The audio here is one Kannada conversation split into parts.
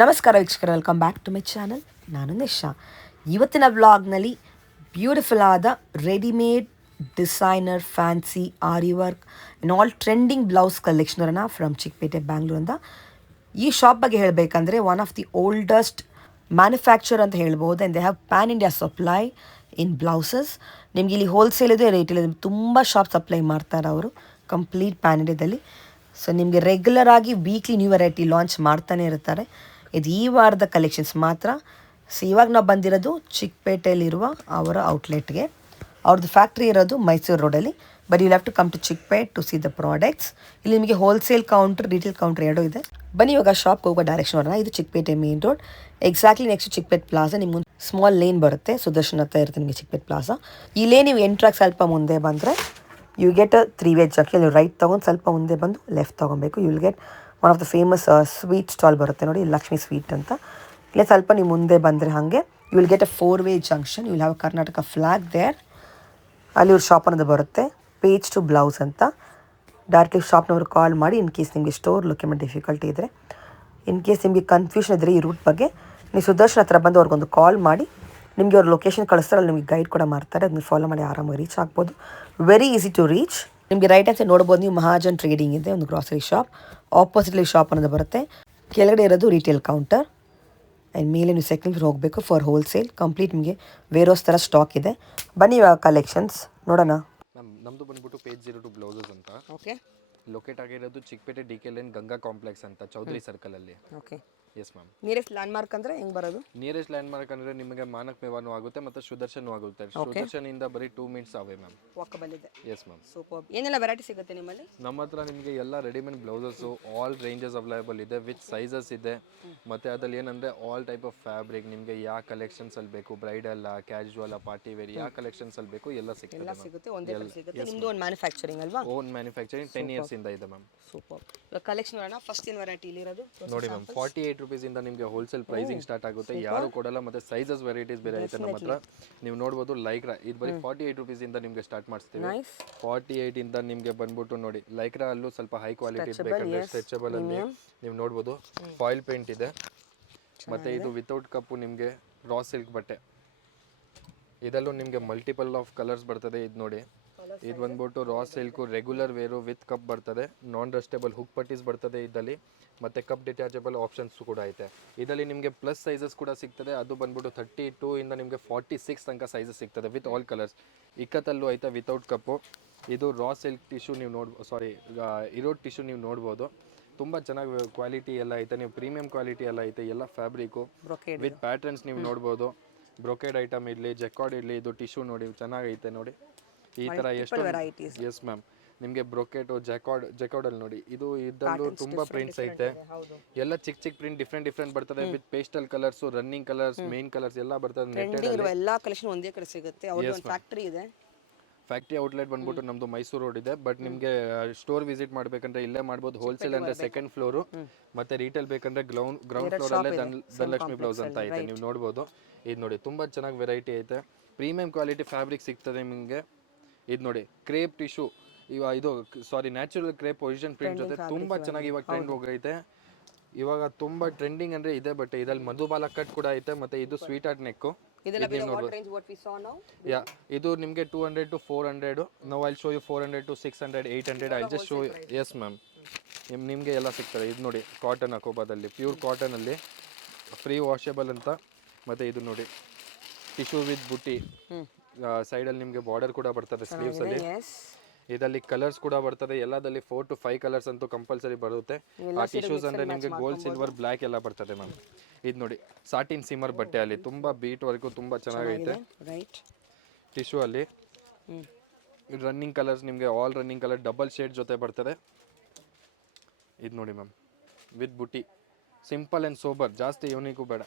ನಮಸ್ಕಾರ ವೀಕ್ಷಕರು, welcome back to my channel. ನಾನು ನಿಶಾ. ಇವತ್ತಿನ ವ್ಲಾಗ್ನಲ್ಲಿ ಬ್ಯೂಟಿಫುಲ್ ಆದ readymade designer fancy aari work in all trending blouse ಕಲೆಕ್ಷನರನ್ನ ಫ್ರಮ್ ಚಿಕ್ಕಪೇಟೆ ಬ್ಯಾಂಗ್ಳೂರಿಂದ. ಈ ಶಾಪ್ ಬಗ್ಗೆ ಹೇಳಬೇಕಂದ್ರೆ one of the oldest manufacture ಅಂತ ಹೇಳ್ಬೋದು. And they have pan India supply in blouses. ನಿಮ್ಗೆ ಇಲ್ಲಿ ಹೋಲ್ಸೇಲ್ ಇದೆ, ರೇಟ್ ಇದೆ, ತುಂಬ ಶಾಪ್ ಸಪ್ಲೈ ಮಾಡ್ತಾರೆ ಅವರು ಕಂಪ್ಲೀಟ್ ಪ್ಯಾನ್ ಇಂಡಿಯಾದಲ್ಲಿ. ಸೊ ನಿಮಗೆ ರೆಗ್ಯುಲರ್ ಆಗಿ ವೀಕ್ಲಿ ನ್ಯೂ ವೆರೈಟಿ ಲಾಂಚ್ ಮಾಡ್ತಾನೆ ಇರ್ತಾರೆ. ಇದು ಈ ವಾರದ ಕಲೆಕ್ಷನ್ಸ್ ಮಾತ್ರ. ಸೊ ಇವಾಗ ನಾವು ಬಂದಿರೋದು ಚಿಕ್ಕಪೇಟೆಯಲ್ಲಿರುವ ಅವರ ಔಟ್ಲೆಟ್ಗೆ. ಅವ್ರದ್ದು ಫ್ಯಾಕ್ಟ್ರಿ ಇರೋದು ಮೈಸೂರು ರೋಡಲ್ಲಿ. But you have to come to Chickpet to see the products. ಇಲ್ಲಿ ನಿಮಗೆ ಹೋಲ್ಸೇಲ್ ಕೌಂಟರ್, ರಿಟೇಲ್ ಕೌಂಟರ್ ಎರಡೂ ಇದೆ. ಬನ್ನಿ ಇವಾಗ ಶಾಪ್ಗೆ ಹೋಗೋ ಡೈರೆಕ್ಷನ್ ಬರೋಣ. ಇದು Chikkapete main road, exactly next Chickpet Plaza. ನಿಮ್ಗೆ ಸ್ಮಾಲ್ ಲೇನ್ ಬರುತ್ತೆ, ಸುದರ್ಶನ್ ಹತ್ರ ಇರುತ್ತೆ ನಿಮಗೆ ಚಿಕ್ಕಪೇಟ್ ಪ್ಲಾಜಾ. ಈ ಲೇನ್ ನೀವು ಎಂಟ್ರಾಗಿ ಸ್ವಲ್ಪ ಮುಂದೆ ಬಂದರೆ you get a 3-way junction. ನೀವು ರೈಟ್ ತೊಗೊಂಡು ಸ್ವಲ್ಪ ಮುಂದೆ ಬಂದು ಲೆಫ್ಟ್ ತೊಗೊಬೇಕು. You will get one of the famous sweet stall ಬರುತ್ತೆ ನೋಡಿ, ಲಕ್ಷ್ಮಿ ಸ್ವೀಟ್ ಅಂತ. ಇಲ್ಲೇ ಸ್ವಲ್ಪ ನೀವು ಮುಂದೆ ಬಂದರೆ ಹಾಗೆ you will get a 4-way junction. You will have Karnataka flag there. ಅಲ್ಲಿ ಇವ್ರ ಶಾಪ್ ಅನ್ನೋದು ಬರುತ್ತೆ, ಪೇಜ್ ಟು ಬ್ಲೌಸ್ ಅಂತ. ಡೈರೆಕ್ಟ್ಲಿ ಶಾಪ್ನವ್ರು ಕಾಲ್ ಮಾಡಿ ಇನ್ ಕೇಸ್ ನಿಮಗೆ ಸ್ಟೋರ್ ಲೊಕೇಟ್ ಡಿಫಿಕಲ್ಟಿ ಇದ್ದರೆ, ಇನ್ ಕೇಸ್ ನಿಮಗೆ ಕನ್ಫ್ಯೂಷನ್ ಇದ್ದರೆ ಈ ರೂಟ್ ಬಗ್ಗೆ, ನೀವು ಸುದರ್ಶನ್ ಹತ್ರ ಬಂದು ಅವ್ರಿಗೊಂದು ಕಾಲ್ ಮಾಡಿ ನಿಮಗೆ ಅವ್ರ ಲೊಕೇಶನ್ ಕಳಿಸ್ತಾರೆ. ಅಲ್ಲಿ ನಿಮಗೆ ಗೈಡ್ ಕೂಡ ಮಾಡ್ತಾರೆ. ಅದನ್ನ ಫಾಲೋ ಮಾಡಿ ಆರಾಮಾಗಿ ರೀಚ್ ಆಗ್ಬೋದು. Very easy to reach. ನಿಮಗೆ ರೈಟ್ ಹ್ಯಾಂಡ್ ಸೈಡ್ ನೋಡ್ಬೋದು ನೀವು, ಮಹಾಜನ್ ಟ್ರೇಡಿಂಗ್ ಇದೆ, ಒಂದು ಗ್ರಾಸರಿ ಶಾಪ್. ಆಪೋಸಿಟ್ಲಿ ಶಾಪ್ ಅನ್ನೋದು ಬರುತ್ತೆ. ಕೆಳಗಡೆ ಇರೋದು ರಿಟೇಲ್ ಕೌಂಟರ್. ಆ್ಯಂಡ್ ಮೇಲೆ ನೀವು ಸೆಕೆಂಡ್ ಫ್ಲೋರ್ ಹೋಗಬೇಕು ಫಾರ್ ಹೋಲ್ಸೇಲ್. ಕಂಪ್ಲೀಟ್ ನಿಮಗೆ ವೇರೋಸ್ ಥರ ಸ್ಟಾಕ್ ಇದೆ. ಬನ್ನಿ ಇವಾಗ ಕಲೆಕ್ಷನ್ಸ್ ನೋಡೋಣ. ನಮ್ಮದು ಬಂದ್ಬಿಟ್ಟು ಪೇಜ್ 02 ಬ್ಲೌಸಸ್ ಅಂತ. ಓಕೆ. ಲೊಕೇಟ್ ಆಗಿರೋದು Chickpet DK line Ganga complex ಅಂತ, ಚೌಧರಿ ಸರ್ಕಲಲ್ಲಿ. Okay. Yes ma'am. Nearest landmark ಅಂದರೆ ಹೆಂಗೆ ಬರೋದು? ನಿಯರೆಸ್ಟ್ ಲ್ಯಾಂಡ್ ಮಾರ್ಕ್ ಅಂದರೆ ನಿಮಗೆ ಮಾನಕ್ ಮೇವಾನು ಆಗುತ್ತೆ ಮತ್ತು ಸುದರ್ಶನ್ ಆಗುತ್ತೆ. ಸುದರ್ಶನಿಂದ ಬರೀ 2 ಮಿನಿಟ್ಸ್ ಅವೇ ಮ್ಯಾಮ್. ವಾಕಬಲ್ ಇದೆ. Yes ma'am. ಸೂಪರ್. ಏನೆಲ್ಲ ವೆರೈಟಿ ಸಿಗುತ್ತೆ ನಿಮ್ಮಲ್ಲಿ? ನಮ್ಮ ಹತ್ರ ನಿಮಗೆ ಎಲ್ಲ readymade blouses all ranges available ಇದೆ, ವಿತ್ ಸೈಜಸ್ ಇದೆ. ಮತ್ತು ಅದ್ರಲ್ಲಿ ಏನಂದರೆ ಆಲ್ ಟೈಪ್ ಆಫ್ ಫ್ಯಾಬ್ರಿಕ್ ನಿಮಗೆ ಯಾವ ಕಲೆಕ್ಷನ್ಸಲ್ಲಿ ಬೇಕು, ಬ್ರೈಡಲ್ಲ, ಕ್ಯಾಶುವಲ್, ಪಾರ್ಟಿ ವೇರ್, ಯಾವ ಕಲೆಕ್ಷನ್ಸಲ್ಲಿ ಬೇಕು ಎಲ್ಲ ಸಿಗುತ್ತೆ. ಒಂದೇ ಕಡೆ ಸಿಗುತ್ತೆ. ನಿಮ್ಮದು ಒಂದು ಮ್ಯಾನುಫ್ಯಾಕ್ಚರಿಂಗ್ ಅಲ್ವಾ? ಓನ್ ಮ್ಯಾನುಫ್ಯಾಕ್ಚರಿಂಗ್ 10 years ಇಂದ ಇದೆ ಮ್ಯಾಮ್. ಸೂಪರ್. ಕಲೆಕ್ಷನ್ ನೋಡೋಣ. ಫಸ್ಟ್ ಏನು ವೆರೈಟಿ ಇಲ್ಲಿರೋದು ನೋಡಿ ಮ್ಯಾಮ್, 48 ರುಪೀಸಿಂದ ನಿಮಗೆ ಹೋಲ್ಸೇಲ್ ಪ್ರೈಸಿಂಗ್ ಸ್ಟಾರ್ಟ್ ಆಗುತ್ತೆ. ಯಾರು ಕೊಡಲ್ಲ. ಮತ್ತು ಸೈಜಸ್ ವೆರೈಟೀಸ್ ಬೇರೆ ಐತೆ ನಮ್ಮ ಹತ್ರ. ನೀವು ನೋಡ್ಬೋದು ಲೈಕ್ರಾ, ಇದು ಬರೀ 48 ರುಪೀಸಿಂದ ನಿಮಗೆ ಸ್ಟಾರ್ಟ್ ಮಾಡಿಸ್ತೀವಿ. 48 ಇಂದ ನಿಮಗೆ ಬಂದ್ಬಿಟ್ಟು ನೋಡಿ, ಲೈಕ್ರಾ ಅಲ್ಲೂ ಸ್ವಲ್ಪ ಹೈ ಕ್ವಾಲಿಟಿ ಬೇಕಂದ್ರೆ ಸ್ಟ್ರೆಚಬಲ್ ಅಲ್ಲಿ ನೀವು ನೋಡ್ಬೋದು. ಫಾಯಿಲ್ ಪೇಂಟ್ ಇದೆ. ಮತ್ತು ಇದು ವಿತೌಟ್ ಕಪ್ಪು ನಿಮಗೆ ರಾ ಸಿಲ್ಕ್ ಬಟ್ಟೆ. ಇದರಲ್ಲೂ ನಿಮಗೆ ಮಲ್ಟಿಪಲ್ ಆಫ್ ಕಲರ್ಸ್ ಬರ್ತದೆ. ಇದು ನೋಡಿ, ಇದು ಬಂದ್ಬಿಟ್ಟು raw silk, regular wear with cup ಬರ್ತದೆ. ನಾನ್ ರಸ್ಟೇಬಲ್ ಹುಕ್ ಪಟ್ಟೀಸ್ ಬರ್ತದೆ ಇದರಲ್ಲಿ. ಮತ್ತು ಕಪ್ ಡಿಟ್ಯಾಚಬಲ್ ಆಪ್ಷನ್ಸ್ ಕೂಡ ಐತೆ. ಇದರಲ್ಲಿ ನಿಮಗೆ ಪ್ಲಸ್ ಸೈಜಸ್ ಕೂಡ ಸಿಗ್ತದೆ. ಅದು ಬಂದ್ಬಿಟ್ಟು 32 ಇಂದ ನಿಮಗೆ 46 ತನಕ ಸೈಜಸ್ ಸಿಗ್ತದೆ ವಿತ್ ಆಲ್ ಕಲರ್ಸ್. ಇಕ್ಕತ್ತಲ್ಲೂ ಐತೆ ವಿತೌಟ್ ಕಪ್ಪು. ಇದು ರಾ ಸಿಲ್ಕ್ ಟಿಶ್ಯೂ ನೀವು ಇರೋ ಟಿಶ್ಯೂ ನೀವು ನೋಡ್ಬೋದು. ತುಂಬ ಚೆನ್ನಾಗಿ ಕ್ವಾಲಿಟಿ ಎಲ್ಲ ಐತೆ. ನೀವು ಪ್ರೀಮಿಯಂ ಕ್ವಾಲಿಟಿ ಎಲ್ಲ ಐತೆ. ಎಲ್ಲ ಫ್ಯಾಬ್ರಿಕು ವಿತ್ ಪ್ಯಾಟರ್ನ್ಸ್ ನೀವು ನೋಡ್ಬೋದು. ಬ್ರೊಕೇಡ್ ಐಟಮ್ ಇರಲಿ, ಜೆಕಾರ್ಡ್ ಇರಲಿ, ಇದು ಟಿಶ್ಯೂ ನೋಡಿ ಚೆನ್ನಾಗೈತೆ ನೋಡಿ. ಈ ಥರ ಎಷ್ಟು. S ma'am. ನಿಮಗೆ ಬ್ರೊಕೆಟು, ಜೆಕಾರ್ಡಲ್ಲಿ ನೋಡಿ, ಇದರಲ್ಲೂ ತುಂಬ ಪ್ರಿಂಟ್ಸ್ ಐತೆ. ಎಲ್ಲ ಚಿಕ್ಕ ಪ್ರಿಂಟ್ ಡಿಫ್ರೆಂಟ್ ಬರ್ತದೆ with pastel colours, running colours, main colours ಎಲ್ಲ ಬರ್ತದೆ. ನೆಟ್ಟೆಡ್ ಎಲ್ಲ ಕಲೆಕ್ಷನ್ ಒಂದೇ ಕಡೆ ಸಿಗುತ್ತೆ. ಒಂದು ಫ್ಯಾಕ್ಟರಿ ಇದೆ. ಫ್ಯಾಕ್ಟ್ರಿ ಔಟ್ಲೆಟ್ ಬಂದ್ಬಿಟ್ಟು ನಮ್ಮದು ಮೈಸೂರು ರೋಡ್ ಇದೆ. ಬಟ್ ನಿಮಗೆ ಸ್ಟೋರ್ ವಿಸಿಟ್ ಮಾಡಬೇಕಂದ್ರೆ ಇಲ್ಲೇ ಮಾಡ್ಬೋದು. ಹೋಲ್ಸೇಲ್ ಅಂದರೆ ಸೆಕೆಂಡ್ ಫ್ಲೋರು, ಮತ್ತು ರೀಟೇಲ್ ಬೇಕಂದ್ರೆ ಗ್ರೌಂಡ್ ಫ್ಲೋರಲ್ಲೇ ಧನಲಕ್ಷ್ಮಿ ಬ್ಲೌಸ್ ಅಂತ ಐತೆ. ನೀವು ನೋಡ್ಬೋದು. ಇದು ನೋಡಿ ತುಂಬ ಚೆನ್ನಾಗಿ ವೆರೈಟಿ ಐತೆ. ಪ್ರೀಮಿಯಂ ಕ್ವಾಲಿಟಿ ಫ್ಯಾಬ್ರಿಕ್ ಸಿಗ್ತದೆ ನಿಮಗೆ. ಇದು ನೋಡಿ, crepe tissue, natural crepe position print ಜೊತೆ ತುಂಬ ಚೆನ್ನಾಗಿ ಇವಾಗ ಟ್ರೆಂಡ್ ಹೋಗೈತೆ. ಇವಾಗ ತುಂಬ ಟ್ರೆಂಡಿಂಗ್ ಅಂದರೆ ಇದೆ. ಬಟ್ ಇದ್ರಲ್ಲಿ ಮಧುಬಾಲ ಕಟ್ ಕೂಡ ಐತೆ. ಮತ್ತು ಇದು ಸ್ವೀಟ್ ಆರ್ಟ್ ನೆಕ್ಕು. ಇದು ನಿಮಗೆ 200 to 400. ನಾವು I'll show you 400 to 600, 800. I'll just show. Yes ma'am. ನಿಮಗೆ ಎಲ್ಲ ಸಿಗ್ತದೆ. ಇದು ನೋಡಿ, ಕಾಟನ್ ಅಕೋಬಾದಲ್ಲಿ ಪ್ಯೂರ್ ಕಾಟನಲ್ಲಿ ಫ್ರೀ ವಾಷೇಬಲ್ ಅಂತ. ಮತ್ತು ಇದು ನೋಡಿ, ಟಿಶ್ಯೂ ವಿತ್ ಬುಟ್ಟಿ. ಸೈಡಲ್ಲಿ ನಿಮಗೆ ಬಾರ್ಡರ್ ಕೂಡ ಬರ್ತದೆ ಸ್ಲೀವ್ಸಲ್ಲಿ. ಇದರಲ್ಲಿ ಕಲರ್ಸ್ ಕೂಡ ಬರ್ತದೆ. ಎಲ್ಲದಲ್ಲಿ 4 to 5 ಕಲರ್ಸ್ ಅಂತೂ ಕಂಪಲ್ಸರಿ ಬರುತ್ತೆ. ಆ ಟಿಶ್ಯೂಸ್ ಅಂದರೆ ನಿಮಗೆ ಗೋಲ್ಡ್, ಸಿಲ್ವರ್, ಬ್ಲ್ಯಾಕ್ ಎಲ್ಲ ಬರ್ತದೆ ಮ್ಯಾಮ್. ಇದು ನೋಡಿ, ಸಾಟಿನ್ ಸಿಮರ್ ಬಟ್ಟೆ ಅಲ್ಲಿ ತುಂಬ ಬೀಟ್ ವರ್ಕು ತುಂಬ ಚೆನ್ನಾಗೈತೆ. ಟಿಶ್ಯೂ ಅಲ್ಲಿ ರನ್ನಿಂಗ್ ಕಲರ್ಸ್ ನಿಮಗೆ all running colour double shade ಜೊತೆ ಬರ್ತದೆ. ಇದು ನೋಡಿ ಮ್ಯಾಮ್, ವಿತ್ ಬುಟ್ಟಿ, ಸಿಂಪಲ್ ಆ್ಯಂಡ್ ಸೋಬರ್, ಜಾಸ್ತಿ ಯೂನಿಕು ಬೇಡ.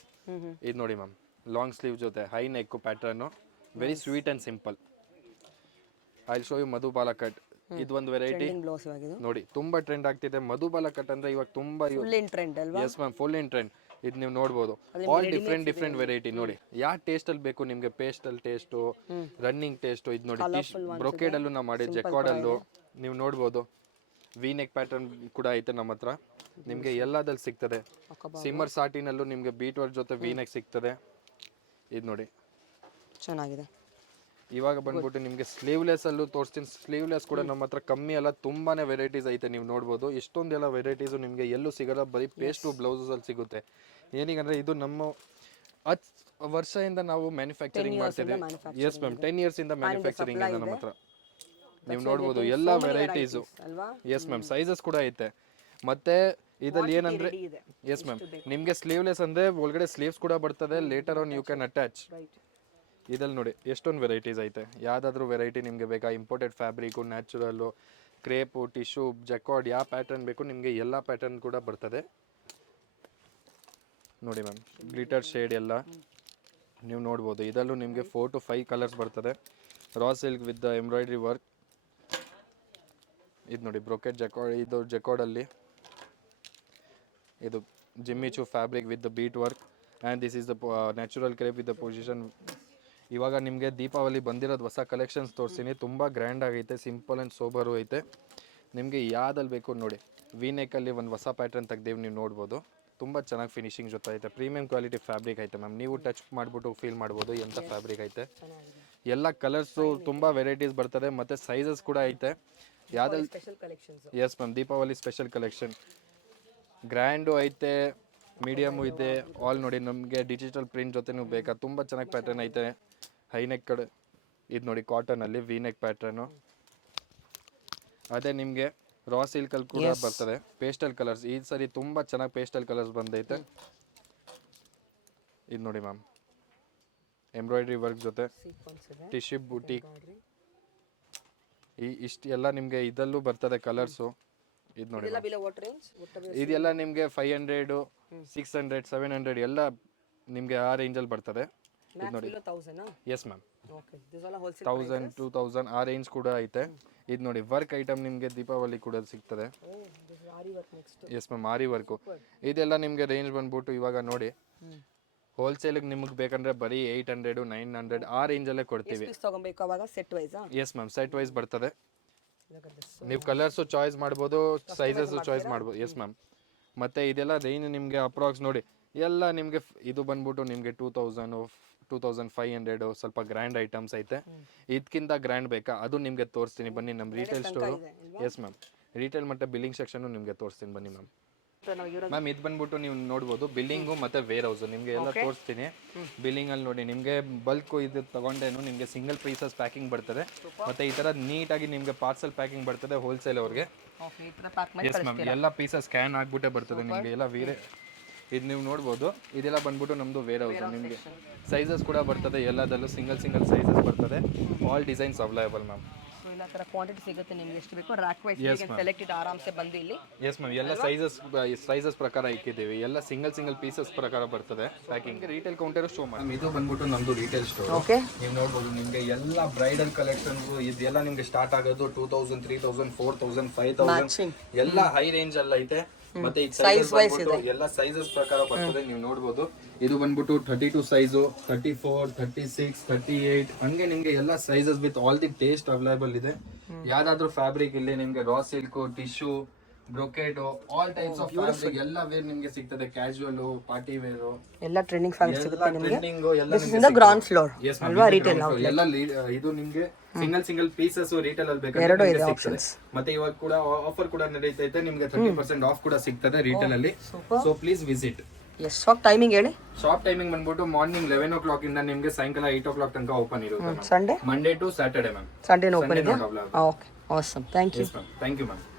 ಇದು ನೋಡಿ ಮ್ಯಾಮ್, ಲಾಂಗ್ ಸ್ಲೀವ್ ಜೊತೆ high neck pattern, very sweet and simple. I show you Madhubala cut. ಇದು ಒಂದು ವೆರೈಟಿ ನೋಡಿ, ತುಂಬ ಟ್ರೆಂಡ್ ಆಗ್ತಿದೆ. ಮಧುಬಾಲ ಕಟ್ ಅಂದರೆ ಇವಾಗ ತುಂಬ. Yes ma'am, full in trend. ಇದು ನೀವು ನೋಡ್ಬೋದು. ಆಲ್ ಡಿಫ್ರೆಂಟ್ ವೆರೈಟಿ ನೋಡಿ. ಯಾವ ಟೇಸ್ಟಲ್ಲಿ ಬೇಕು ನಿಮಗೆ, ಪೇಸ್ಟಲ್ ಟೇಸ್ಟು, ರನ್ನಿಂಗ್ ಟೇಸ್ಟು. ಇದು ನೋಡಿ, ಬ್ರೊಕೇಡಲ್ಲೂ ನಾವು ಮಾಡಿ, ಜೆಕಾರ್ಡಲ್ಲೂ ನೀವು ನೋಡ್ಬೋದು. ವಿ ನೆಕ್ ಪ್ಯಾಟರ್ನ್ ಕೂಡ ಐತೆ ನಮ್ಮ ಹತ್ರ. ನಿಮಗೆ ಎಲ್ಲದಲ್ಲಿ ಸಿಗ್ತದೆ. ಸಿಮ್ಮರ್ ಸಾಟಿನಲ್ಲೂ ನಿಮಗೆ ಬೀಟ್ ವರ್ಕ್ ಜೊತೆ ವೀನೆಕ್ ಸಿಗ್ತದೆ. ಇದು ನೋಡಿ ಚೆನ್ನಾಗಿದೆ. ಇವಾಗ ಬಂದ್ಬಿಟ್ಟು ನಿಮಗೆ ಸ್ಲೀವ್ಲೆಸ್ ಅಲ್ಲೂ ತೋರಿಸ್ತೀನಿ. ಸ್ಲೀವ್ಲೆಸ್ ಕೂಡ ನಮ್ಮ ಹತ್ರ ಕಮ್ಮಿ ಅಲ್ಲ, ತುಂಬಾನೇ ವೆರೈಟೀಸ್ ಐತೆ. ನೀವು ನೋಡ್ಬೋದು ಇಷ್ಟೊಂದೆಲ್ಲ ವೆರೈಟೀಸು ನಿಮಗೆ ಎಲ್ಲೂ ಸಿಗಲ್ಲ, ಬರೀ ಪೇಸ್ಟು ಬ್ಲೌಸಲ್ಲಿ ಸಿಗುತ್ತೆ. ಏನೀಗಂದ್ರೆ ಇದು ನಮ್ಮ 10 ವರ್ಷದಿಂದ ನಾವು ಮ್ಯಾನುಫ್ಯಾಕ್ಚರಿಂಗ್ ಮಾಡ್ತಿದ್ದೀವಿ. ಎಸ್ ಮ್ಯಾಮ್, 10 years ಇಂದ ಮ್ಯಾನುಫ್ಯಾಕ್ಚರಿಂಗ್ ಇದೆ ನಮ್ಮ ಹತ್ರ. ನೀವು ನೋಡ್ಬೋದು ಎಲ್ಲ ವೆರೈಟೀಸು. ಎಸ್ ಮ್ಯಾಮ್, ಸೈಜಸ್ ಕೂಡ ಐತೆ. ಮತ್ತೆ ಇದ್ರಲ್ಲಿ ಏನಂದ್ರೆ ಎಸ್ ಮ್ಯಾಮ್, ನಿಮಗೆ ಸ್ಲೀವ್ಲೆಸ್ ಅಂದ್ರೆ ಒಳಗಡೆ ಸ್ಲೀವ್ಸ್ ಕೂಡ ಬರ್ತದೆ. Later on you can attach. ಇದ್ರಲ್ಲಿ ನೋಡಿ ಎಷ್ಟೊಂದು ವೆರೈಟೀಸ್ ಐತೆ. ಯಾವ್ದಾದ್ರು ವೆರೈಟಿ ನಿಮಗೆ ಬೇಕಾ, imported fabric, natural, crepe, tissue, jacquard, ಯಾವ ಪ್ಯಾಟರ್ನ್ ಬೇಕು ನಿಮಗೆ ಎಲ್ಲ ಪ್ಯಾಟರ್ನ್ ಕೂಡ ಬರ್ತದೆ. ನೋಡಿ ಮ್ಯಾಮ್, ಗ್ಲಿಟರ್ ಶೇಡ್ ಎಲ್ಲ ನೀವು ನೋಡ್ಬೋದು. ಇದರಲ್ಲೂ ನಿಮಗೆ 4 to 5 ಕಲರ್ಸ್ ಬರ್ತದೆ. Raw silk with embroidery work. ಇದು ನೋಡಿ ಬ್ರೊಕೆಟ್ ಜಕಾರ್ಡ್, ಇದು ಜಕಾರ್ಡಲ್ಲಿ ಇದು Jimmy Choo fabric with the bead work. And this is the natural crepe with the position. ಇವಾಗ ನಿಮಗೆ ದೀಪಾವಳಿ ಬಂದಿರೋದು ಹೊಸ ಕಲೆಕ್ಷನ್ಸ್ ತೋರಿಸ್ತೀನಿ. ತುಂಬ ಗ್ರ್ಯಾಂಡ್ ಆಗೈತೆ, ಸಿಂಪಲ್ ಆ್ಯಂಡ್ ಸೋಬರು ಐತೆ. ನಿಮಗೆ ಯಾವ್ದಲ್ಲಿ ಬೇಕು ನೋಡಿ. ವಿನೆಕಲ್ಲಿ ಒಂದು ಹೊಸ ಪ್ಯಾಟರ್ನ್ ತೆಗ್ದೇವು, ನೀವು ನೋಡ್ಬೋದು. ತುಂಬ ಚೆನ್ನಾಗಿ ಫಿನಿಶಿಂಗ್ ಜೊತೆ ಐತೆ. ಪ್ರೀಮಿಯಂ ಕ್ವಾಲಿಟಿ ಫ್ಯಾಬ್ರಿಕ್ ಐತೆ ಮ್ಯಾಮ್. ನೀವು ಟಚ್ ಮಾಡಿಬಿಟ್ಟು ಫೀಲ್ ಮಾಡ್ಬೋದು ಎಂಥ ಫ್ಯಾಬ್ರಿಕ್ ಐತೆ. ಎಲ್ಲ ಕಲರ್ಸು ತುಂಬ ವೆರೈಟೀಸ್ ಬರ್ತದೆ, ಮತ್ತು ಸೈಜಸ್ ಕೂಡ ಐತೆ. ಯಾವ್ದಲ್ಲಿ yes ma'am, Deepavali special collection. Grand ಐತೆ, ಮೀಡಿಯಮು ಇದೆ, ಆಲ್ ನೋಡಿ. ನಮಗೆ ಡಿಜಿಟಲ್ ಪ್ರಿಂಟ್ ಜೊತೆನೂ ಬೇಕಾ, ತುಂಬ ಚೆನ್ನಾಗಿ ಪ್ಯಾಟರ್ನ್ ಐತೆ. ಹೈನೆಕ್ ಕಡೆ ಇದು ನೋಡಿ ಕಾಟನಲ್ಲಿ ವಿನೆಕ್ ಪ್ಯಾಟರ್ನು. ಅದೇ ನಿಮಗೆ ರಾ ಸಿಲ್ಕಲ್ಲಿ ಕೂಡ ಬರ್ತದೆ. ಪೇಸ್ಟಲ್ ಕಲರ್ಸ್ ಈ ಸರಿ ತುಂಬ ಚೆನ್ನಾಗಿ ಪೇಸ್ಟಲ್ ಕಲರ್ಸ್ ಬಂದೈತೆ. ಇದು ನೋಡಿ ಮ್ಯಾಮ್, ಎಂಬ್ರಾಯ್ಡ್ರಿ ವರ್ಕ್ ಜೊತೆ ಟಿಶ್ಯೂ ಬೂಟಿಕ್. ಇಷ್ಟು ಎಲ್ಲ ನಿಮಗೆ ಇದರಲ್ಲೂ ಬರ್ತದೆ ಕಲರ್ಸು. ಇದು ನೋಡಿ, ಇದೆಲ್ಲ ನಿಮಗೆ 500, 600, 700 ಎಲ್ಲ ನಿಮಗೆ ಆ ರೇಂಜಲ್ಲಿ ಬರ್ತದೆ. ಇದು ನೋಡಿ, ಎಸ್ ಮ್ಯಾಮ್, 1000, 2000 ಆ ರೇಂಜ್ ಕೂಡ ಐತೆ. ಇದು ನೋಡಿ ವರ್ಕ್ ಐಟಮ್ ನಿಮಗೆ ದೀಪಾವಳಿ ಕೂಡ ಸಿಗ್ತದೆ. ಎಸ್ ಮ್ಯಾಮ್, ಆರಿ ವರ್ಕು. ಇದೆಲ್ಲ ನಿಮಗೆ ರೇಂಜ್ ಬಂದ್ಬಿಟ್ಟು ಇವಾಗ ನೋಡಿ, ಹೋಲ್ಸೇಲಿಗೆ ನಿಮಗೆ ಬೇಕಂದ್ರೆ ಬರೀ 800, 900 ಆ ರೇಂಜಲ್ಲೇ ಕೊಡ್ತೀವಿ. ಎಸ್ ಮ್ಯಾಮ್, ಸೆಟ್ ವೈಸ್ ಬರ್ತದೆ. ನೀವು ಕಲರ್ಸು ಚಾಯ್ಸ್ ಮಾಡ್ಬೋದು, ಸೈಜಸ್ಸು ಚಾಯ್ಸ್ ಮಾಡ್ಬೋದು. Yes ma'am. ಮತ್ತು ಇದೆಲ್ಲ ರೇಂಜ್ ನಿಮಗೆ ಅಪ್ರಾಕ್ಸ್ ನೋಡಿ ಎಲ್ಲ ನಿಮಗೆ ಇದು ಬಂದ್ಬಿಟ್ಟು ನಿಮಗೆ 2000, 2500 ಸ್ವಲ್ಪ ಗ್ರ್ಯಾಂಡ್ ಐಟಮ್ಸ್ ಐತೆ. ಇದಕ್ಕಿಂತ ಗ್ರ್ಯಾಂಡ್ ಬೇಕಾ ಅದು ನಿಮಗೆ ತೋರಿಸ್ತೀನಿ ಬನ್ನಿ ನಮ್ಮ retail store. Yes ma'am, retail ಮತ್ತು ಬಿಲ್ಲಿಂಗ್ ಸೆಕ್ಷನ್ನು ನಿಮಗೆ ತೋರಿಸ್ತೀನಿ ಬನ್ನಿ ಮ್ಯಾಮ್. ಮ್ಯಾಮ್ ಇದು ಬಂದ್ಬಿಟ್ಟು ನೀವು ನೋಡ್ಬೋದು ಬಿಲ್ಲಿಂಗು ಮತ್ತು ವೇರ್ ಹೌಸು ನಿಮಗೆ ಎಲ್ಲ ತೋರಿಸ್ತೀನಿ. ಬಿಲ್ಲಿಂಗಲ್ಲಿ ನೋಡಿ ನಿಮಗೆ ಬಲ್ಕು ಇದು ತಗೊಂಡೇನು ನಿಮಗೆ ಸಿಂಗಲ್ ಪೀಸಸ್ ಪ್ಯಾಕಿಂಗ್ ಬರ್ತದೆ. ಮತ್ತು ಈ ಥರ ನೀಟಾಗಿ ನಿಮಗೆ ಪಾರ್ಸಲ್ ಪ್ಯಾಕಿಂಗ್ ಬರ್ತದೆ ಹೋಲ್ಸೇಲ್ ಅವ್ರಿಗೆ. ಎಸ್ ಮ್ಯಾಮ್, ಎಲ್ಲ ಪೀಸಸ್ ಸ್ಕ್ಯಾನ್ ಆಗಿಬಿಟ್ಟೆ ಬರ್ತದೆ ನಿಮಗೆ ಎಲ್ಲ ಬೇರೆ. ಇದು ನೀವು ನೋಡ್ಬೋದು, ಇದೆಲ್ಲ ಬಂದ್ಬಿಟ್ಟು ನಮ್ಮದು ವೇರ್ ಹೌಸು. ನಿಮಗೆ ಸೈಜಸ್ ಕೂಡ ಬರ್ತದೆ, ಎಲ್ಲದಲ್ಲೂ ಸಿಂಗಲ್ ಸೈಜಸ್ ಬರ್ತದೆ. All designs available ma'am. ಎಲ್ಲ ಥರ ಕ್ವಾಂಟಿಟಿ ಸಿಗುತ್ತೆ ನಿಮಗೆ ಎಷ್ಟು ಬೇಕೋ. ರ್ಯಾಕ್ ವೈಸ್ ಸೆಲೆಕ್ಟೆಡ್ ಆರಾಮ್ಸೆ ಬಂದು ಇಲ್ಲಿ. ಎಸ್ ಮ್ಯಾಮ್, ಎಲ್ಲ ಸೈಜಸ್ ಪ್ರಕಾರ ಇಕ್ಕಿದ್ದೀವಿ. ಎಲ್ಲ ಸಿಂಗಲ್ ಪೀಸಸ್ ಪ್ರಕಾರ ಬರ್ತದೆ packing. Retail counter show ma'am. ಇದು ಬಂದ್ಬಿಟ್ಟು ನಮ್ಮದು ರಿಟೇಲ್ ಸ್ಟೋರ್. ಓಕೆ, ನೀವು ನೋಡ್ಬೋದು ನಿಮಗೆ ಎಲ್ಲ ಬ್ರೈಡಲ್ ಕಲೆಕ್ಷನ್ಸ್ ಇದೆಲ್ಲ ನಿಮಗೆ ಸ್ಟಾರ್ಟ್ ಆಗೋದು 2000, 3000, 4000, 5000 ಎಲ್ಲ ಹೈ ರೇಂಜ್ ಎಲ್ಲ ಐತೆ. ಮತ್ತೆ ಸೈಜ್ ವೈಸ್ ಎಲ್ಲ ಸೈಜಸ್ ಪ್ರಕಾರ ಬರ್ತದೆ. ನೀವು ನೋಡ್ಬೋದು ಇದು ಬಂದ್ಬಿಟ್ಟು 32 ಸೈಜು, 34, 36, 38 ಹಂಗೆ ನಿಮ್ಗೆ ಎಲ್ಲ sizes with all the taste available ಇದೆ. ಯಾವ್ದಾದ್ರು ಫ್ಯಾಬ್ರಿಕ್ ಇಲ್ಲಿ ನಿಮ್ಗೆ raw silk, tissue, brocade, all types of fabric ಎಲ್ಲ ವೇರ್ ನಿಮ್ಗೆ ಸಿಗ್ತದೆ. ಕ್ಯಾಶುವಲ್, ಪಾರ್ಟಿ ವೇರ್ ಎಲ್ಲ ಟ್ರೆಂಡಿಂಗ್ ಫ್ಯಾಬ್ರಿಕ್ ಸಿಗುತ್ತೆ ನಿಮಗೆ. This is the ground floor ಅಲ್ವಾ ರಿಟೇಲ್ ಔಟ್ಲೆಟ್. ಎಲ್ಲ ಇದು ನಿಮ್ಗೆ ಸಿಂಗಲ್ ಪೀಸಸ್ ರಿಟೇಲ್ ಅಲ್ಲಿ ಬೇಕಾದ್ರೆ ಸಿಗ್ತದೆ. ಮತ್ತೆ ಇವಾಗ ಕೂಡ ಆಫರ್ ಕೂಡ ನಡೀತೈತೆ ನಿಮ್ಗೆ 30% ಆಫ್ ಕೂಡ ಸಿಗ್ತದೆ ರಿಟೇಲ್ ಅಲ್ಲಿ. So please visit. Yes shop timing ಹೇಳಿ. ಶಾಪ್ ಟೈಮಿಂಗ್ ಬಂದ್ಬಿಟ್ಟು ಮಾರ್ನಿಂಗ್ 11 o'clock ಇಂದ ನಿಮ್ಗೆ ಸಾಯಂಕಾಲ 8 o'clock ತನಕ ಓಪನ್ ಇರುತ್ತೆ. Sunday Monday to Saturday ma'am. Sunday open ಇದೆ. Okay, awesome, thank you. Thank you ma'am.